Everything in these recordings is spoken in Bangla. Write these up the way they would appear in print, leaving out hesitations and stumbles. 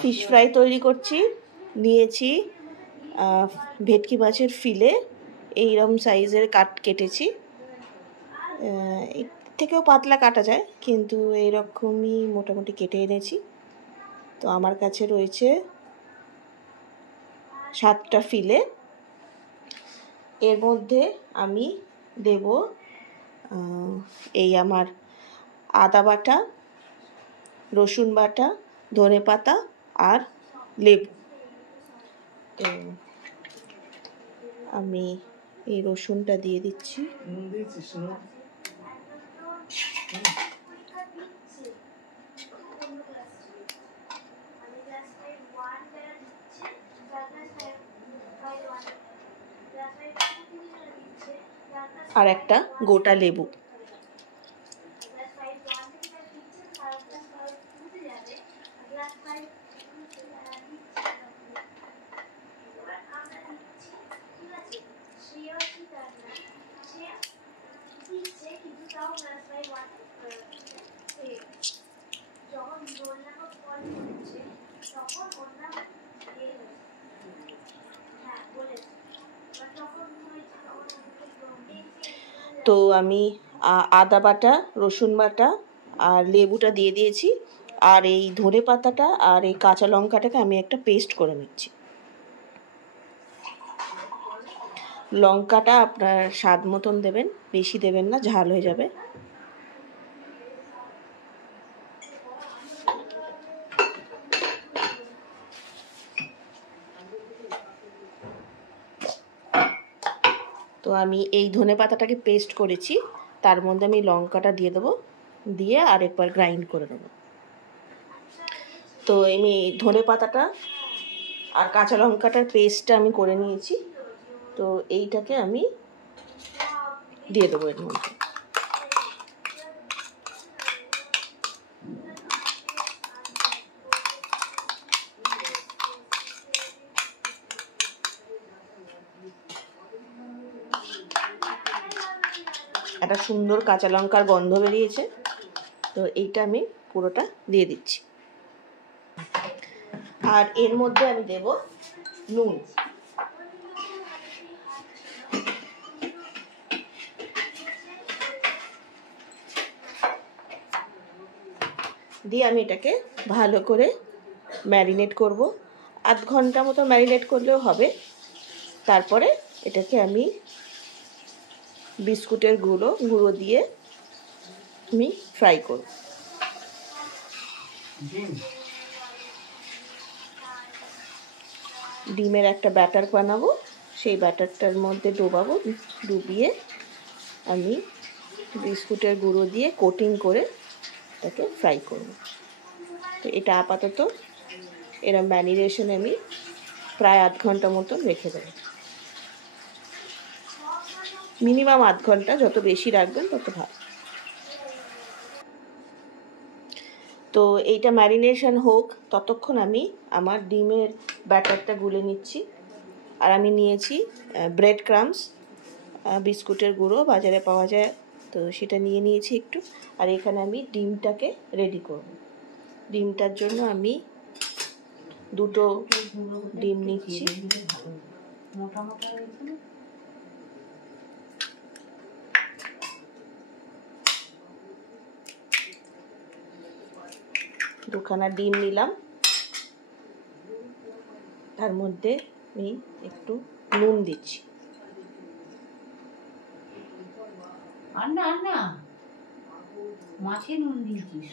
ফিশ ফ্রাই তৈরি করছি। নিয়েছি ভেটকি মাছের ফিলে, এইরকম সাইজের কেটেছি। এর থেকেও পাতলা কাটা যায়, কিন্তু এইরকমই মোটামুটি কেটে এনেছি। তো আমার কাছে রয়েছে 7টা ফিলে। এর মধ্যে আমি দেব এই আমার আদা বাটা, রসুন বাটা, ধনেপাতা আর লেবু। তো আমি এই রসুনটা দিয়ে দিচ্ছি। আর একটা গোটা লেবু। তো আমি আদা বাটা, রসুন বাটা আর লেবুটা দিয়ে দিয়েছি। আর এই ধনে পাতাটা আর এই কাঁচা লঙ্কাটাকে আমি একটা পেস্ট করে নিচ্ছি। লঙ্কাটা আপনার স্বাদ মতন দেবেন, বেশি দেবেন না, ঝাল হয়ে যাবে। তো আমি এই ধনে পাতাটাকে পেস্ট করেছি, তার মধ্যে আমি লঙ্কাটা দিয়ে দেবো, দিয়ে আর একবার গ্রাইন্ড করে দেবো। তো আমি ধনে পাতাটা আর কাঁচা লঙ্কাটার পেস্টটা আমি করে নিয়েছি। তো এইটাকে আমি দিয়ে দেবো এর মধ্যে। একটা সুন্দর কাঁচা লঙ্কার গন্ধ বেরিয়েছে। তো এইটা আমি পুরোটা দিয়ে দিচ্ছি। আর এর মধ্যে আমি দেব নুন। দিয়ে আমি এটাকে ভালো করে ম্যারিনেট করব। আধ ঘন্টা মতো ম্যারিনেট করলেও হবে। তারপরে এটাকে আমি বিস্কুটের গুঁড়ো দিয়ে আমি ফ্রাই করব। ডিমের একটা ব্যাটার বানাবো, সেই ব্যাটারটার মধ্যে ডুবিয়ে আমি বিস্কুটের গুঁড়ো দিয়ে কোটিং করে এটাকে ফ্রাই করব। তো এটা আপাতত এরা ম্যারিনেশনে আমি প্রায় আধ ঘন্টা মতো রেখে দেবো। মিনিমাম আধ ঘন্টা, যত বেশি রাখবেন তত ভালো। তো এইটা ম্যারিনেশন হোক, ততক্ষণ আমি আমার ডিমের ব্যাটারটা গুলে নিচ্ছি। আর আমি নিয়েছি ব্রেড ক্রামস, বিস্কুটের গুঁড়ো বাজারে পাওয়া যায়, তো সেটা নিয়ে নিয়েছি একটু। আর এখানে আমি ডিমটাকে রেডি করব। ডিমটার জন্য আমি 2টো ডিম নিচ্ছি। দুখানা ডিম নিলাম, তার মধ্যে আমি একটু নুন দিচ্ছি। মাছে নুন দিয়েছিস?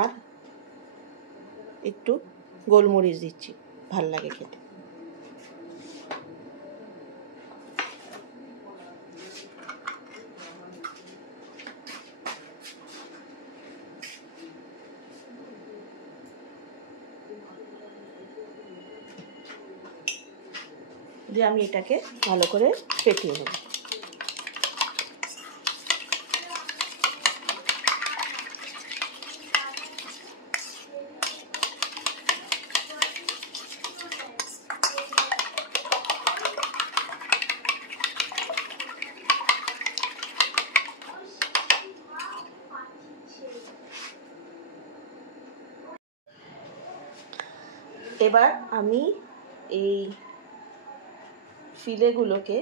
আর একটু গোলমরিচ দিচ্ছি, ভাল লাগে খেতে। দিয়ে আমি এটাকে ভালো করে ফেটিয়ে নেব। এবার আমি এই ফিলেগুলোকে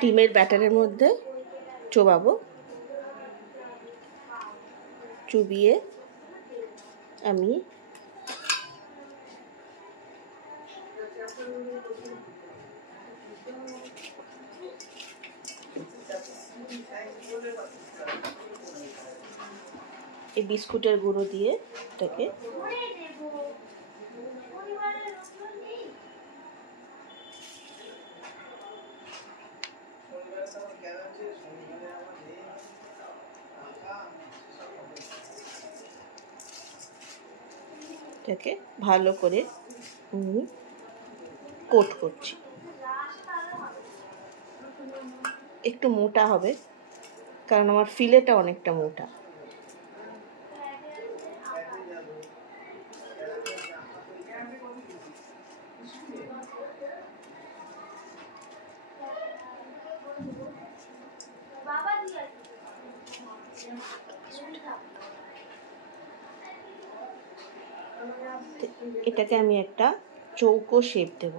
ডিমের ব্যাটারের মধ্যে চোবাবো। চুবিয়ে আমি এই বিস্কুটের গুঁড়ো দিয়ে এটাকে এটাকে ভালো করে কোট করছি। একটু মোটা হবে কারণ আমার ফিলেটা অনেকটা মোটা। এটাকে আমি একটা চৌকো শেপ দেব।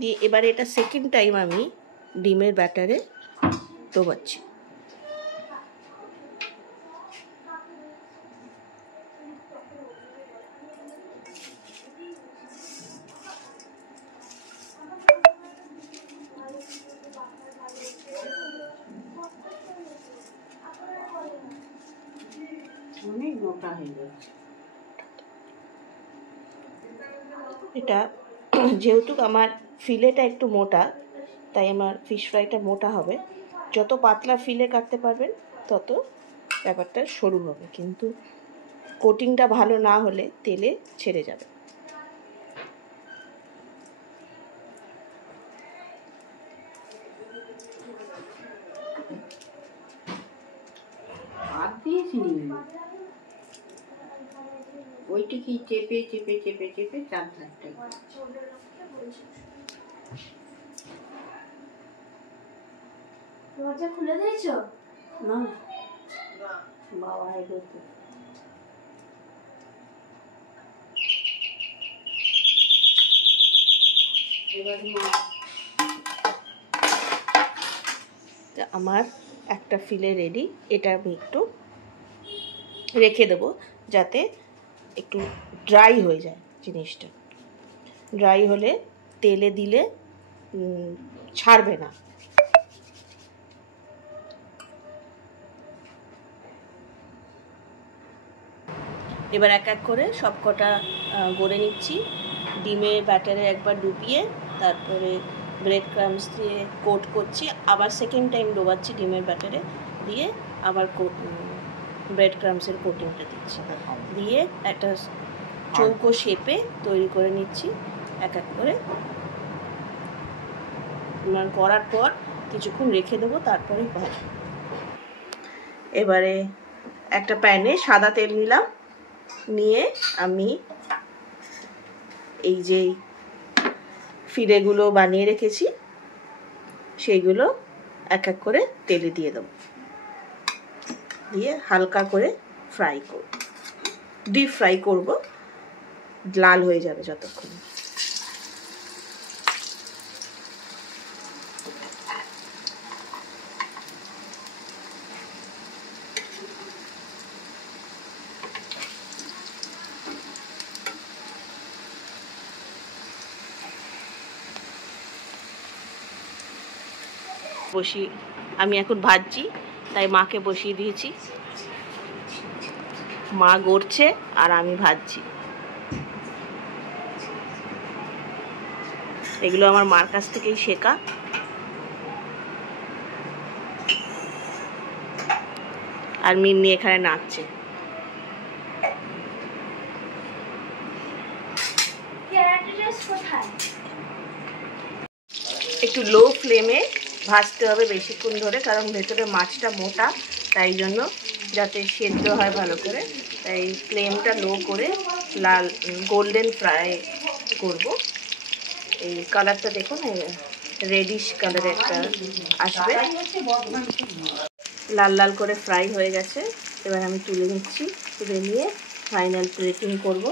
দিয়ে এবারে এটা সেকেন্ড টাইম আমি ডিমের ব্যাটারে ডোবাচ্ছি। অনেক মোটা হয়ে যাচ্ছে এটা। যেহেতু আমার ফিলেটা একটু মোটা, তাই আমার ফিশ ফ্রাইটা মোটা হবে। যত পাতলা ফিলে কাটতে পারবেন তত ব্যাপারটা সরু হবে, কিন্তু কোটিংটা ভালো না হলে তেলে ছেড়ে যাবে। হাত দিয়েছি ওইটিকে চেপে চেপে চেপে চেপে চার ধারটা দরজা খুলে দিয়েছো? না বাবা এগোতে আমার একটা ফিলে রেডি। এটা আমি একটু রেখে দেবো যাতে একটু ড্রাই হয়ে যায় জিনিসটা। ড্রাই হলে তেলে দিলে ছাড়বে না। এবার এক এক করে সব কটা গড়ে নিচ্ছি। ডিমের ব্যাটারে একবার ডুবিয়ে তারপরে ব্রেড ক্রাম্বস দিয়ে কোট করছি, আবার সেকেন্ড টাইম ডোবাচ্ছি ডিমের ব্যাটারে, দিয়ে আবার ব্রেড ক্রাম্বসের কোটিংটা দিচ্ছি, দিয়ে একটা চৌকো শেপে তৈরি করে নিচ্ছি এক এক করে। করার পর কিছুক্ষণ রেখে দেবো, তারপরে ভাজবো। এবারে একটা প্যানে সাদা তেল নিলাম, নিয়ে আমি এই যে ফিলেগুলো বানিয়ে রেখেছি সেইগুলো এক এক করে তেলে দিয়ে দেবো, দিয়ে হালকা করে ফ্রাই করব, ডিপ ফ্রাই করব, লাল হয়ে যাবে যতক্ষণ। আমি এখন ভাজছি, তাই মাকে বসিয়ে দিয়েছি। মা গড়ছে আর আমি ভাজছি। এগুলো আমার মার কাছ থেকেই শেখা। আর মিন্নি এখানে নাচছে। একটু লো ফ্লেমে ভাজতে হবে বেশিক্ষণ ধরে, কারণ ভেতরে মাছটা মোটা, তাই জন্য যাতে সেদ্ধ হয় ভালো করে। তাই ফ্লেমটা লো করে লাল গোল্ডেন ফ্রাই করব। এই কালারটা দেখুন, রেডিশ কালার একটা আসবে। লাল লাল করে ফ্রাই হয়ে গেছে। এবার আমি তুলে নিচ্ছি, তুলে নিয়ে ফাইনাল প্লেটিং করব।